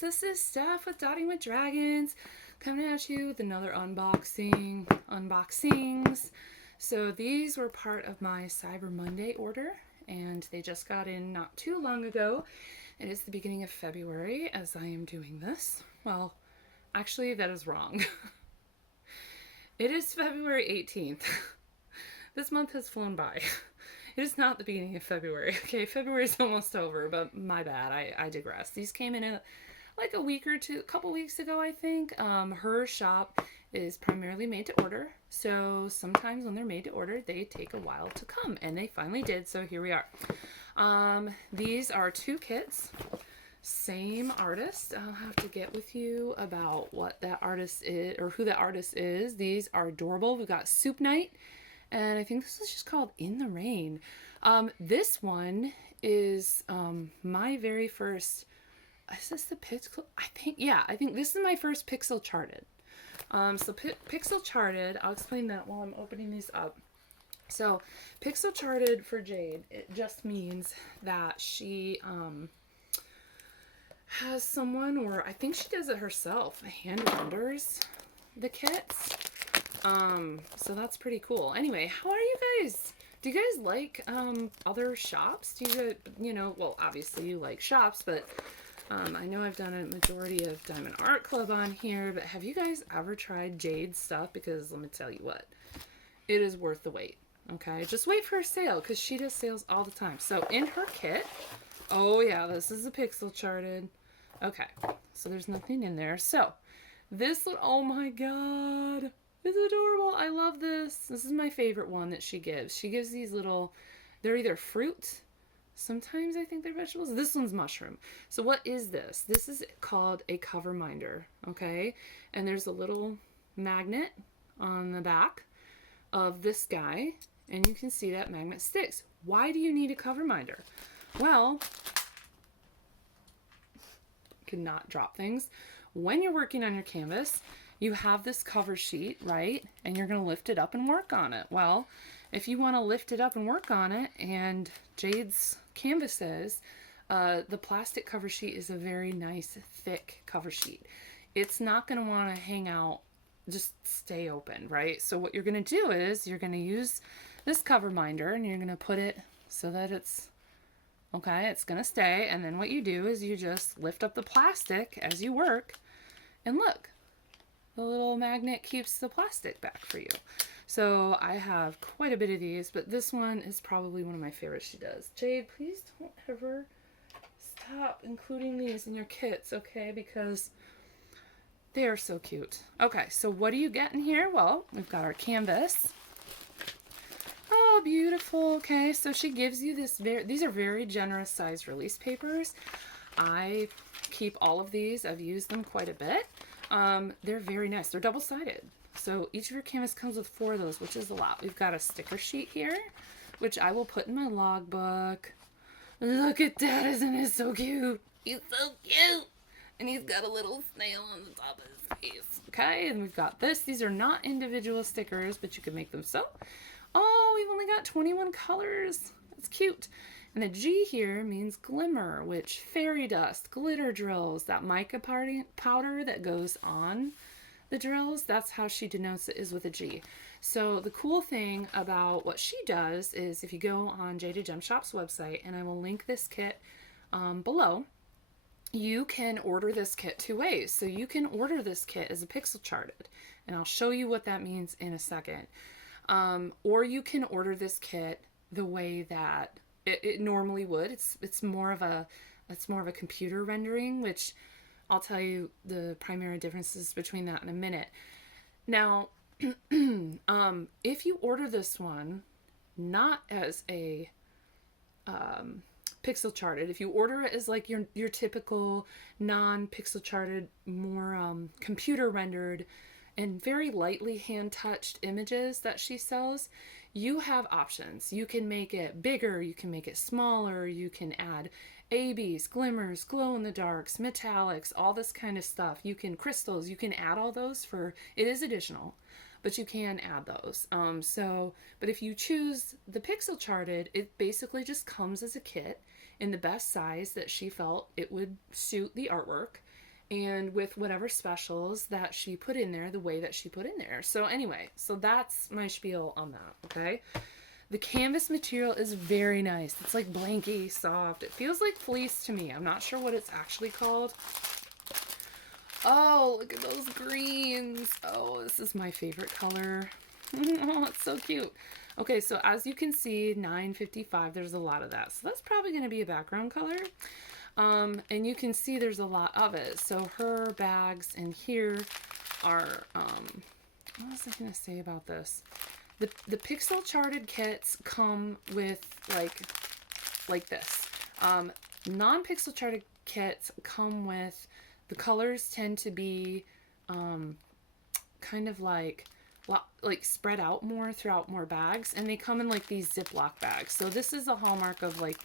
This is Steph with Dotting with Dragons, coming at you with another unboxings. So these were part of my Cyber Monday order, and they just got in not too long ago. It is the beginning of February as I am doing this. Well, actually, that is wrong. It is February 18th. This month has flown by. It is not the beginning of February. Okay, February is almost over, but my bad. I digress. These came in a couple weeks ago, I think. Her shop is primarily made to order, so sometimes when they're made to order, they take a while to come, and they finally did. So here we are. These are two kits, same artist. I'll have to get with you about what that artist is or who that artist is. These are adorable. We've got Soup Night, and I think this is just called In the Rain. This one is my very first. Is this the pixel? I think this is my first pixel charted. Pixel charted, I'll explain that while I'm opening these up. So pixel charted for Jade, it just means that she has someone, or I think she does it herself, hand renders the kits. So that's pretty cool. Anyway, how are you guys? Do you guys like other shops? Do you well, obviously you like shops, but I know I've done a majority of Diamond Art Club on here, but have you guys ever tried Jade stuff? Because let me tell you what, it is worth the wait. Okay, just wait for a sale because she does sales all the time. So in her kit, oh yeah, this is a pixel charted. Okay, so there's nothing in there. So this one, oh my god, it's adorable. I love this. This is my favorite one that she gives. She gives these little, they're either fruit. Sometimes I think they're vegetables. This one's mushroom. So what is this? This is called a cover minder, okay? And there's a little magnet on the back of this guy, and you can see that magnet sticks. Why do you need a cover minder? Well, cannot drop things. When you're working on your canvas, you have this cover sheet, right? And you're going to lift it up and work on it. Well, if you want to lift it up and work on it, and Jade's canvases, the plastic cover sheet is a very nice, thick cover sheet. It's not going to want to hang out, just stay open, right? So what you're going to do is you're going to use this cover minder, and you're going to put it so that it's okay, it's going to stay. And then what you do is you just lift up the plastic as you work, and look, the little magnet keeps the plastic back for you. So I have quite a bit of these, but this one is probably one of my favorites she does. Jade, please don't ever stop including these in your kits, okay? Because they are so cute. Okay, so what do you get in here? Well, we've got our canvas. Oh, beautiful. Okay, so she gives you this these are very generous size release papers. I keep all of these. I've used them quite a bit. They're very nice. They're double-sided. So each of your canvas comes with 4 of those, which is a lot. We've got a sticker sheet here, which I will put in my logbook. Look at that, isn't it so cute? He's so cute. And he's got a little snail on the top of his face. Okay, and we've got this. These are not individual stickers, but you can make them so. Oh, we've only got 21 colors. That's cute. And the G here means glimmer, which fairy dust, glitter drills, that mica powder that goes on the drills, that's how she denotes it, is with a G. So the cool thing about what she does is if you go on Jaded Gem Shop's website, and I will link this kit below, you can order this kit 2 ways. So you can order this kit as a pixel charted, and I'll show you what that means in a second. Or you can order this kit the way that it normally would. It's more of a computer rendering, which I'll tell you the primary differences between that in a minute. Now, if you order this one not as a pixel charted, if you order it as like your typical non-pixel charted, more computer rendered and very lightly hand touched images that she sells, you have options. You can make it bigger, you can make it smaller, you can add ABs, glimmers, glow in the darks, metallics, all this kind of stuff. You can crystals, you can add all those for, it is additional, but you can add those. But if you choose the pixel charted, it basically just comes as a kit in the best size that she felt it would suit the artwork. and with whatever specials that she put in there, the way that she put in there. So anyway, so that's my spiel on that, okay? The canvas material is very nice. It's like blanky, soft. It feels like fleece to me. I'm not sure what it's actually called. Oh, look at those greens. Oh, this is my favorite color. Oh, it's so cute. Okay, so as you can see, 955, there's a lot of that. So that's probably going to be a background color. And you can see there's a lot of it. So her bags in here are, what was I going to say about this? The pixel charted kits come with like this. Non-pixel charted kits come with, the colors tend to be kind of like spread out more throughout more bags, and they come in like these Ziploc bags. So this is a hallmark of like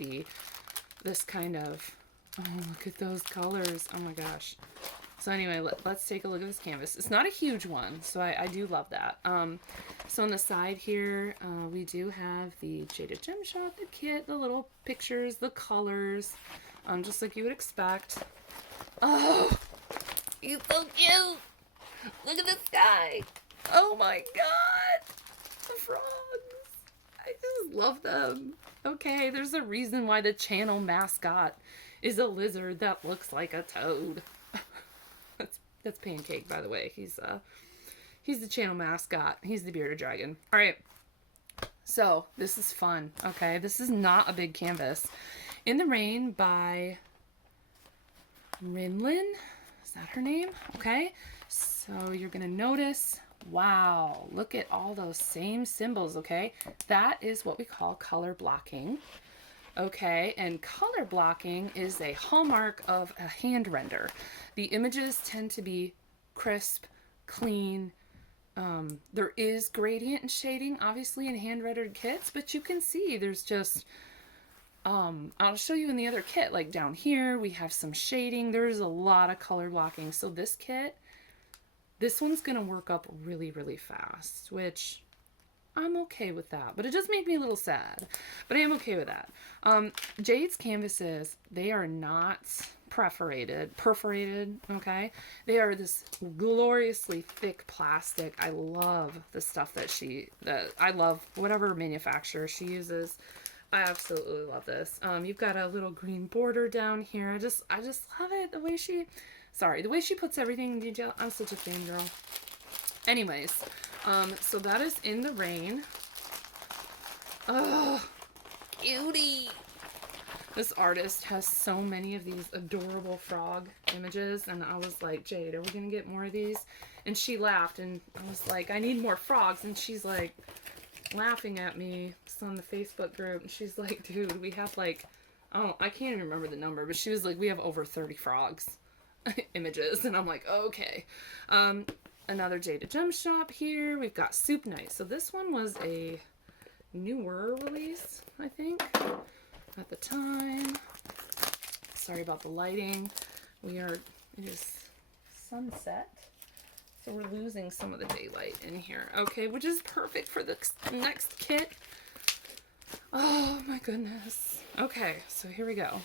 this kind of, oh, look at those colors. Oh my gosh. So anyway, let's take a look at this canvas. It's not a huge one, so I do love that. So on the side here, we do have the Jaded Gem Shop, the kit, the little pictures, the colors, just like you would expect. Oh, he's so cute. Look at this guy. Oh my god. The frogs. I just love them. Okay, there's a reason why the channel mascot is a lizard that looks like a toad. That's Pancake, by the way. He's the channel mascot. He's the bearded dragon. All right. So this is fun. Okay, this is not a big canvas. In the Rain by Rhinlin. Is that her name? Okay. So you're gonna notice. Wow, look at all those same symbols. Okay, that is what we call color blocking. Okay, and color blocking is a hallmark of a hand render. The images tend to be crisp, clean. There is gradient and shading, obviously, in hand rendered kits, but you can see there's just, I'll show you in the other kit, like down here, we have some shading. There's a lot of color blocking. So this kit, this one's going to work up really, really fast, which I'm okay with that, but it does make me a little sad, but I am okay with that. Jade's canvases, they are not perforated, okay? They are this gloriously thick plastic. I love the stuff that I love whatever manufacturer she uses. I absolutely love this. You've got a little green border down here. I just love it. The way she puts everything in detail. I'm such a fangirl. Anyways, so that is In the Rain. Oh, cutie. This artist has so many of these adorable frog images, and I was like, Jade, are we gonna get more of these? And she laughed, and I was like, I need more frogs, and she's like laughing at me. It's on the Facebook group, and she's like, dude, we have like, oh, I can't even remember the number, but she was like, we have over 30 frogs images, and I'm like, okay. Another Jaded Gem Shop here. We've got Soup Night. So this one was a newer release, I think, at the time. Sorry about the lighting. It is sunset, so we're losing some of the daylight in here. Okay, which is perfect for the next kit. Oh my goodness. Okay, so here we go.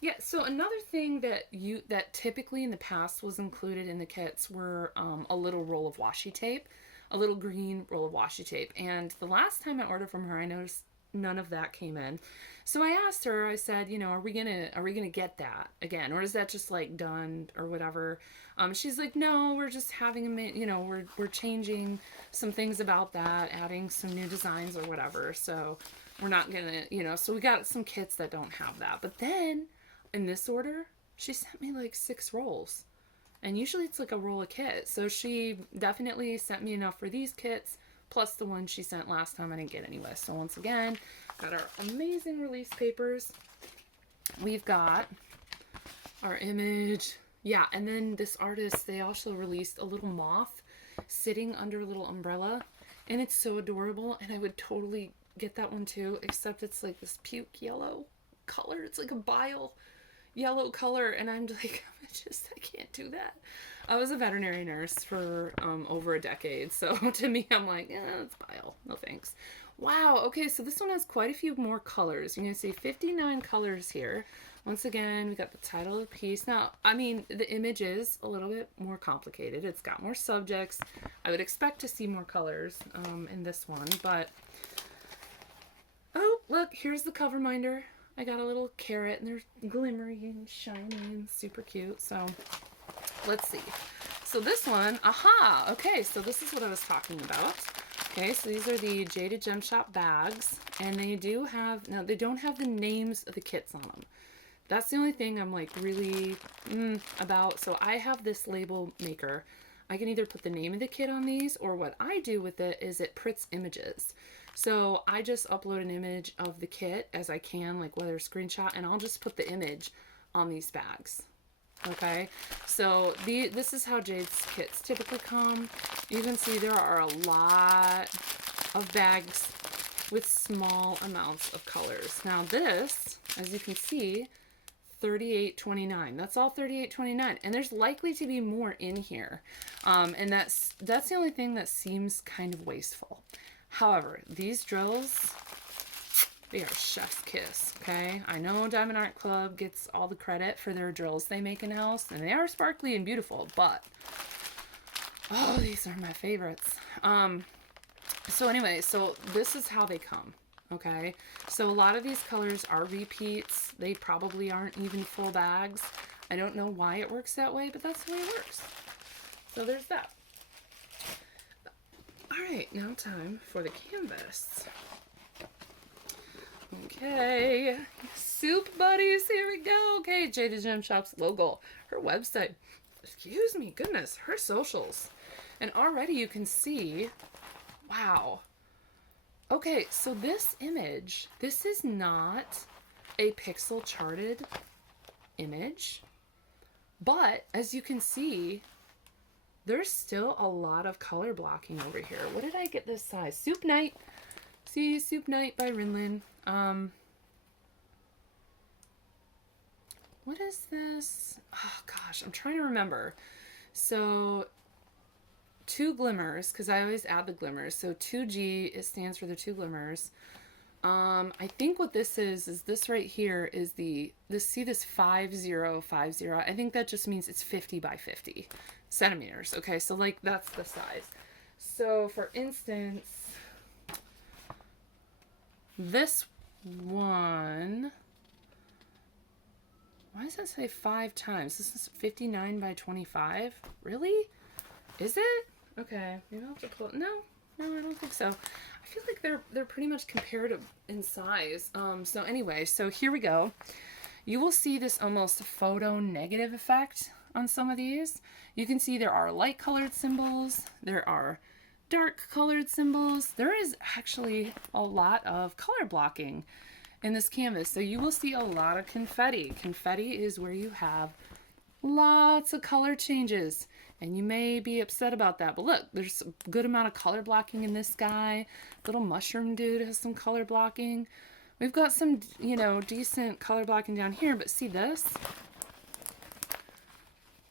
Yeah, so another thing that typically in the past was included in the kits were a little roll of washi tape, a little green roll of washi tape. And the last time I ordered from her, I noticed none of that came in. So I asked her, I said, you know, are we gonna get that again, or is that just like done or whatever? She's like, no, we're just having we're changing some things about that, adding some new designs or whatever. So we're not gonna, so we got some kits that don't have that. But then in this order, she sent me like 6 rolls, and usually it's like a roll a kit. So she definitely sent me enough for these kits, plus the one she sent last time I didn't get anyway. So once again, got our amazing release papers. We've got our image. Yeah, and then this artist, they also released a little moth sitting under a little umbrella, and it's so adorable, and I would totally get that one too, except it's like this puke yellow color. It's like a bile yellow color, and I'm like, I can't do that. I was a veterinary nurse for over a decade, so to me, I'm like, it's bile. No thanks. Wow, okay, so this one has quite a few more colors. You can see 59 colors here, Once again, we got the title of the piece. Now, I mean, the image is a little bit more complicated. It's got more subjects. I would expect to see more colors in this one, but... Oh, look, here's the cover minder. I got a little carrot, and they're glimmery and shiny and super cute. So, let's see. So this one, aha! Okay, so this is what I was talking about. Okay, so these are the Jaded Gem Shop bags, and they do have... Now, they don't have the names of the kits on them. That's the only thing I'm like really about. So I have this label maker. I can either put the name of the kit on these, or what I do with it is it prints images. So I just upload an image of the kit as I can, like whether a screenshot, and I'll just put the image on these bags. Okay, so this is how Jade's kits typically come. You can see there are a lot of bags with small amounts of colors. Now this, as you can see, $38.29. That's all $38.29, and there's likely to be more in here, and that's the only thing that seems kind of wasteful. However, these drills, they are chef's kiss. Okay, I know Diamond Art Club gets all the credit for their drills they make in house, and they are sparkly and beautiful, but oh, these are my favorites. So anyway, so this is how they come. Okay, so a lot of these colors are repeats. They probably aren't even full bags. I don't know why it works that way, but that's the way it works. So there's that. All right, now time for the canvas. Okay, soup buddies, here we go. Okay, Jaded Gem Shop's logo, her website, excuse me, goodness, her socials. And already you can see, wow. Okay, so this image, this is not a pixel charted image, but as you can see, there's still a lot of color blocking over here. What did I get this size? Soup Night. See, Soup Night by Rhinlin. What is this? Oh gosh, I'm trying to remember. So 2 glimmers, because I always add the glimmers. So 2G, it stands for the 2 glimmers. I think what this is this right here is see this 5050. I think that just means it's 50 by 50 centimeters. Okay, so like that's the size. So for instance, this one, why does that say 5 times? This is 59 by 25. Really? Is it? Okay, maybe I'll have to pull it. No, I don't think so. I feel like they're pretty much comparative in size. So anyway, so here we go. You will see this almost photo negative effect on some of these. You can see there are light colored symbols. There are dark colored symbols. There is actually a lot of color blocking in this canvas. So you will see a lot of confetti. Confetti is where you have lots of color changes. And you may be upset about that, but look, there's a good amount of color blocking in this guy. Little mushroom dude has some color blocking. We've got some, you know, decent color blocking down here, but see this?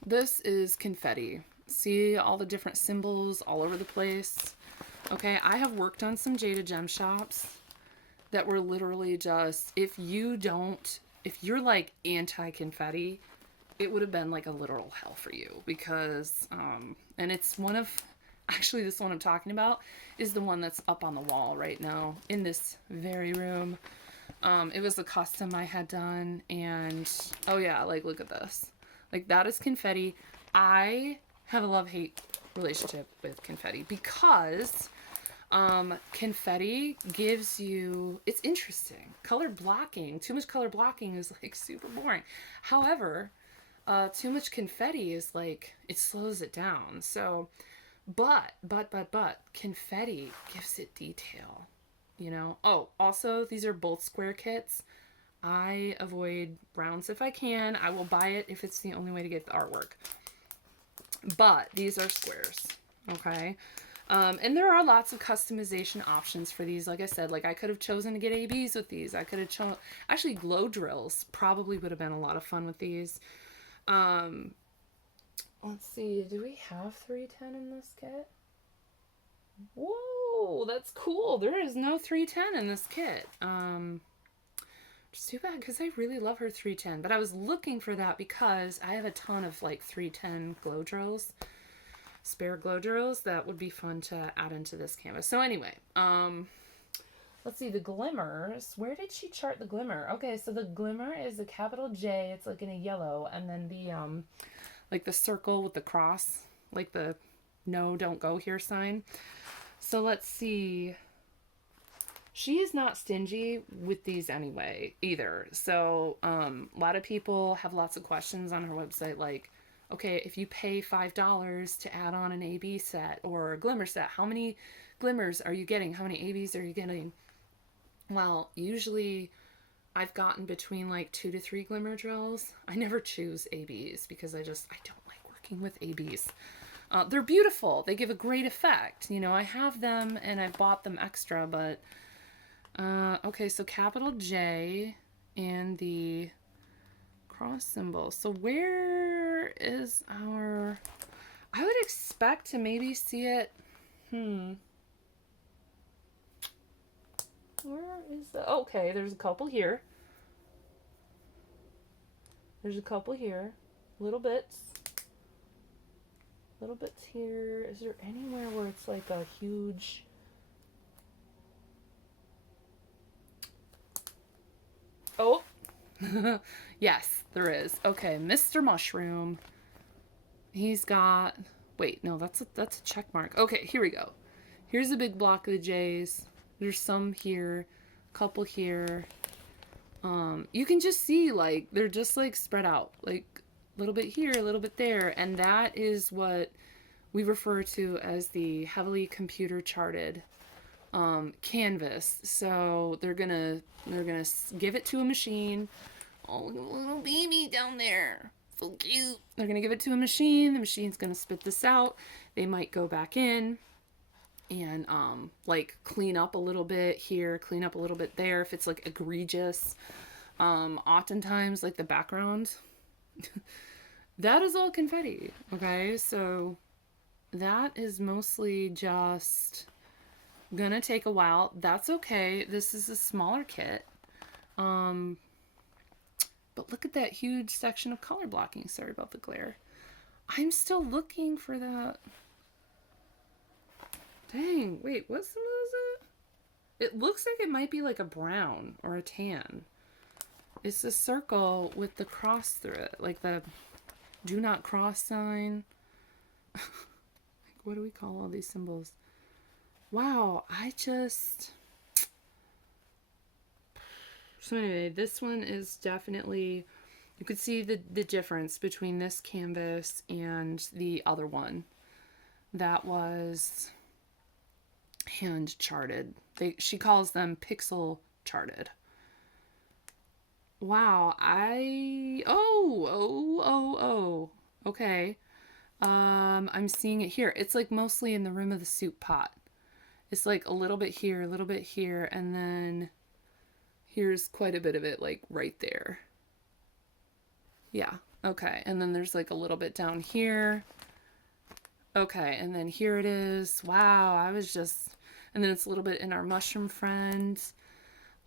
This is confetti. See all the different symbols all over the place? Okay, I have worked on some Jaded Gem Shops that were literally just, if you're like anti-confetti, it would have been like a literal hell for you, because and it's one of, actually this one I'm talking about is the one that's up on the wall right now in this very room. It was a custom I had done, and oh yeah, like look at this, like that is confetti. I have a love-hate relationship with confetti because confetti gives you, it's interesting. Color blocking, too much color blocking is like super boring. However, too much confetti is like, it slows it down. So, but, confetti gives it detail, you know? Oh, also, these are both square kits. I avoid rounds if I can. I will buy it if it's the only way to get the artwork. But these are squares, okay? And there are lots of customization options for these. Like I said, like I could have chosen to get ABs with these. I could have chosen, actually glow drills probably would have been a lot of fun with these. Let's see, do we have 310 in this kit? Whoa, that's cool. There is no 310 in this kit. It's too bad because I really love her 310, but I was looking for that because I have a ton of like 310 glow drills, spare glow drills that would be fun to add into this canvas. So anyway, let's see, the glimmers. Where did she chart the glimmer? Okay, so the glimmer is a capital J. It's like in a yellow, and then the like the circle with the cross, like the no, don't go here sign. So let's see. She is not stingy with these anyway, either. So, a lot of people have lots of questions on her website, like, okay, if you pay $5 to add on an AB set or a glimmer set, how many glimmers are you getting? How many ABs are you getting? Well, usually I've gotten between like 2 to 3 glimmer drills. I never choose ABs because I don't like working with ABs. They're beautiful. They give a great effect. You know, I have them and I bought them extra, but okay, so capital J and the cross symbol. So where is our... I would expect to maybe see it... Where is the... Okay, there's a couple here. There's a couple here. Little bits. Little bits here. Is there anywhere where it's like a huge... Oh, yes, there is. Okay, Mr. Mushroom. He's got... Wait, no, that's a check mark. Okay, here we go. Here's a big block of the J's. There's some here, a couple here. You can just see, like, they're just, like, spread out. Like, a little bit here, a little bit there. And that is what we refer to as the heavily computer charted canvas. So they're gonna give it to a machine. Oh, look at the little baby down there, so cute. They're gonna give it to a machine. The machine's gonna spit this out. They might go back in and like clean up a little bit here, clean up a little bit there if it's like egregious. Oftentimes like the background that is all confetti. Okay, so that is mostly just gonna take a while. That's okay. This is a smaller kit. But look at that huge section of color blocking. Sorry about the glare. I'm still looking for that. Dang, wait, what some of those at? It looks like it might be like a brown or a tan. It's a circle with the cross through it, like the do not cross sign. What do we call all these symbols? Wow, so anyway, this one is definitely, you could see the difference between this canvas and the other one that was hand charted. She calls them pixel charted. Wow, okay. I'm seeing it here. It's like mostly in the rim of the soup pot. It's like a little bit here, and then here's quite a bit of it, like right there. Yeah, okay. And then there's like a little bit down here. Okay, and then here it is. Wow, and then it's a little bit in our mushroom friend.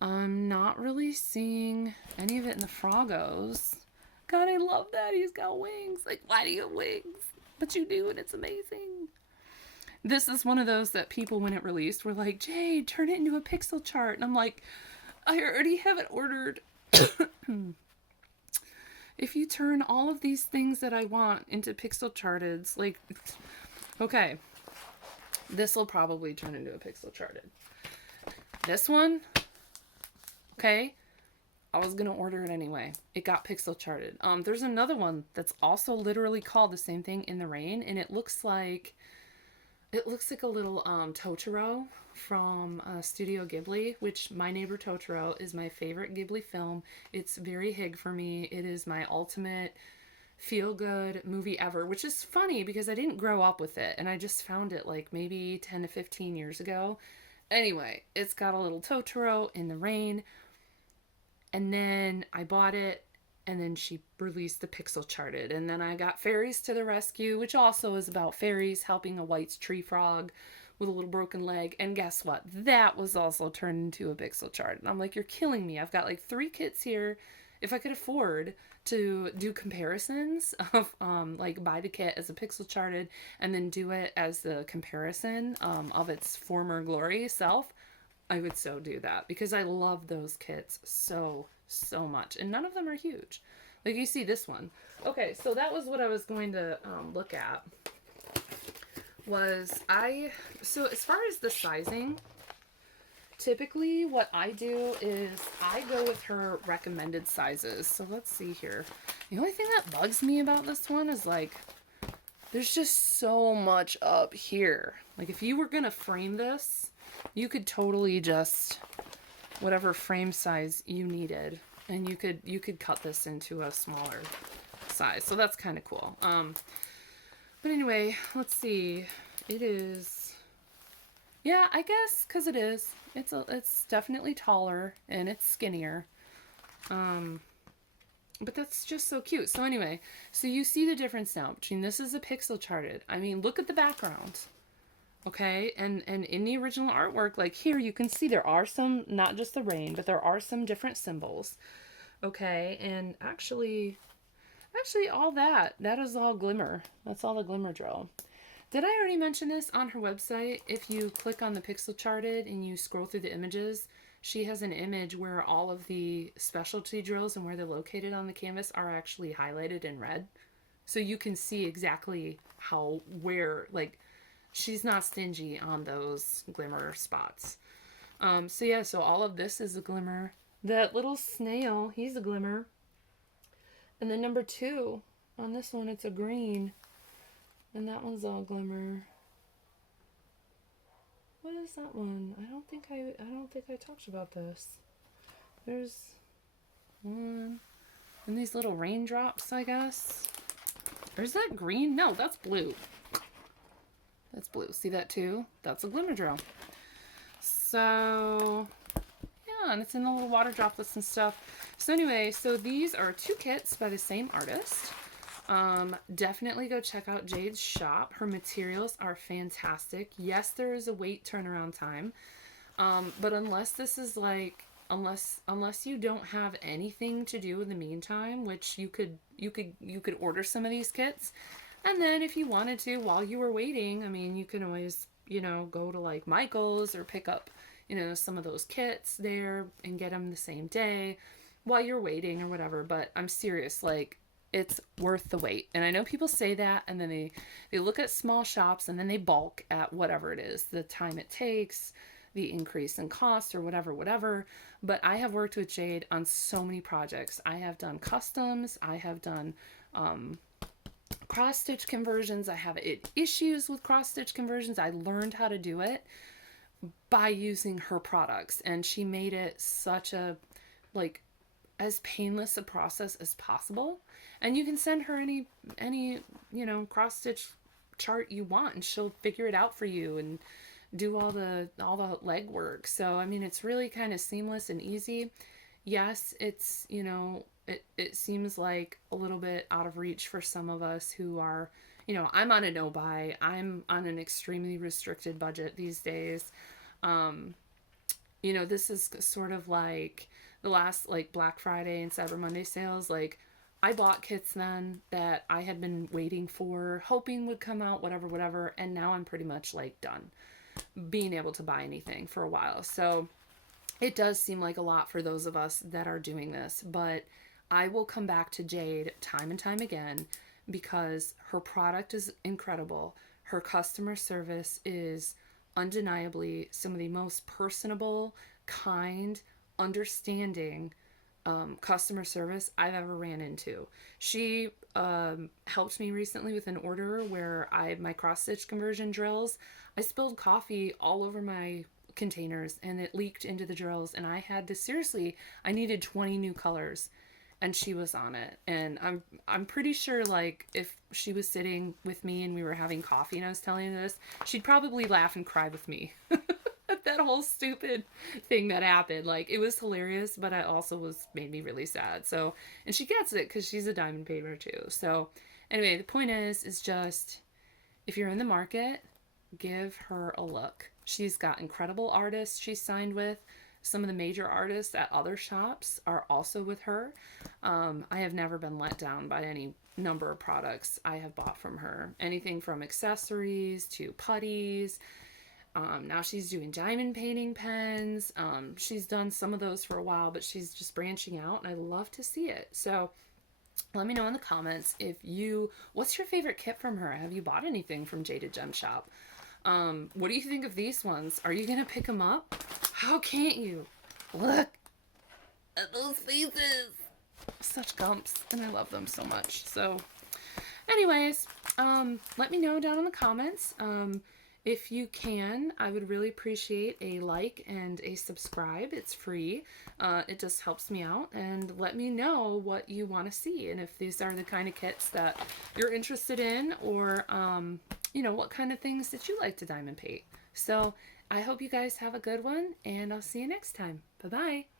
I'm not really seeing any of it in the Froggos. God, I love that. He's got wings. Like, why do you have wings? But you do, and it's amazing. This is one of those that people, when it released, were like, Jade, turn it into a pixel chart. And I'm like, I already have it ordered. If you turn all of these things that I want into pixel charted, like, okay, this will probably turn into a pixel charted. This one, okay, I was going to order it anyway. It got pixel charted. There's another one that's also literally called the same thing, In the Rain, and it looks like a little Totoro from Studio Ghibli, which My Neighbor Totoro is my favorite Ghibli film. It's very Hig for me. It is my ultimate feel-good movie ever, which is funny because I didn't grow up with it, and I just found it like maybe 10 to 15 years ago. Anyway, it's got a little Totoro in the rain, and then I bought it, and then she released the pixel charted, and then I got Fairies to the Rescue, which also is about fairies helping a white tree frog with a little broken leg. And guess what? That was also turned into a pixel chart. And I'm like, you're killing me. I've got like 3 kits here. If I could afford to do comparisons of like buy the kit as a pixel charted and then do it as the comparison of its former glory self, I would so do that because I love those kits so much. And none of them are huge. Like you see this one. Okay, so that was what I was going to look at. So as far as the sizing, typically what I do is I go with her recommended sizes. So let's see here. The only thing that bugs me about this one is like, there's just so much up here. Like if you were going to frame this, you could totally just, whatever frame size you needed, and you could cut this into a smaller size. So that's kind of cool. But anyway, let's see. It is, yeah, I guess because it is. It's definitely taller and it's skinnier. But that's just so cute. So anyway, so you see the difference now between this is a pixel charted. I mean, look at the background. Okay, and in the original artwork, like here, you can see there are some, not just the rain, but there are some different symbols. Okay, and actually all that is all glimmer. That's all the glimmer drill. Did I already mention this on her website? If you click on the pixel charted and you scroll through the images, she has an image where all of the specialty drills and where they're located on the canvas are actually highlighted in red. So you can see exactly where, like, she's not stingy on those glimmer spots. So yeah, so all of this is a glimmer. That little snail, he's a glimmer. And then number 2, on this one, it's a green. And that one's all glimmer. What is that one? I don't think I talked about this. There's one. And these little raindrops, I guess. Or is that green? No, that's blue. That's blue. See that too? That's a glimmer drill. So, yeah, and it's in the little water droplets and stuff. So anyway, so these are 2 kits by the same artist. Definitely go check out Jade's shop. Her materials are fantastic. Yes, there is a wait turnaround time. But unless this is like, unless you don't have anything to do in the meantime, which you could order some of these kits. And then if you wanted to, while you were waiting, I mean, you can always, go to like Michael's or pick up, some of those kits there and get them the same day while you're waiting or whatever. But I'm serious, like, it's worth the wait. And I know people say that, and then they look at small shops and then they balk at whatever it is, the time it takes, the increase in cost or whatever. But I have worked with Jade on so many projects. I have done customs. I have done cross-stitch conversions. I have issues with cross-stitch conversions. I learned how to do it by using her products, and she made it such a, like, as painless a process as possible. And you can send her any cross-stitch chart you want, and she'll figure it out for you and do all the legwork. So I mean, it's really kind of seamless and easy. Yes, it's it seems like a little bit out of reach for some of us who are, I'm on a no buy. I'm on an extremely restricted budget these days. This is sort of like the last, like, Black Friday and Cyber Monday sales. Like, I bought kits then that I had been waiting for, hoping would come out, whatever, and now I'm pretty much, like, done being able to buy anything for a while. So it does seem like a lot for those of us that are doing this, but I will come back to Jade time and time again because her product is incredible. Her customer service is undeniably some of the most personable, kind, understanding customer service I've ever ran into. She helped me recently with an order where my cross-stitch conversion drills, I spilled coffee all over my containers and it leaked into the drills, and I had to, seriously, I needed 20 new colors, and she was on it. And I'm pretty sure, like, if she was sitting with me and we were having coffee and I was telling her this, she'd probably laugh and cry with me. That whole stupid thing that happened. Like, it was hilarious, but it also made me really sad. So, and she gets it because she's a diamond painter too. So anyway, the point is just, if you're in the market, give her a look. She's got incredible artists she's signed with. Some of the major artists at other shops are also with her. I have never been let down by any number of products I have bought from her. Anything from accessories to putties. Now she's doing diamond painting pens. She's done some of those for a while, but she's just branching out, and I love to see it. So let me know in the comments what's your favorite kit from her? Have you bought anything from Jaded Gem Shop? What do you think of these ones? Are you gonna pick them up? How can't you? Look at those faces. Such gumps, and I love them so much. So anyways, let me know down in the comments. If you can, I would really appreciate a like and a subscribe. It's free. It just helps me out. And let me know what you want to see, and if these are the kind of kits that you're interested in, or what kind of things that you like to diamond paint. So I hope you guys have a good one, and I'll see you next time. Bye-bye.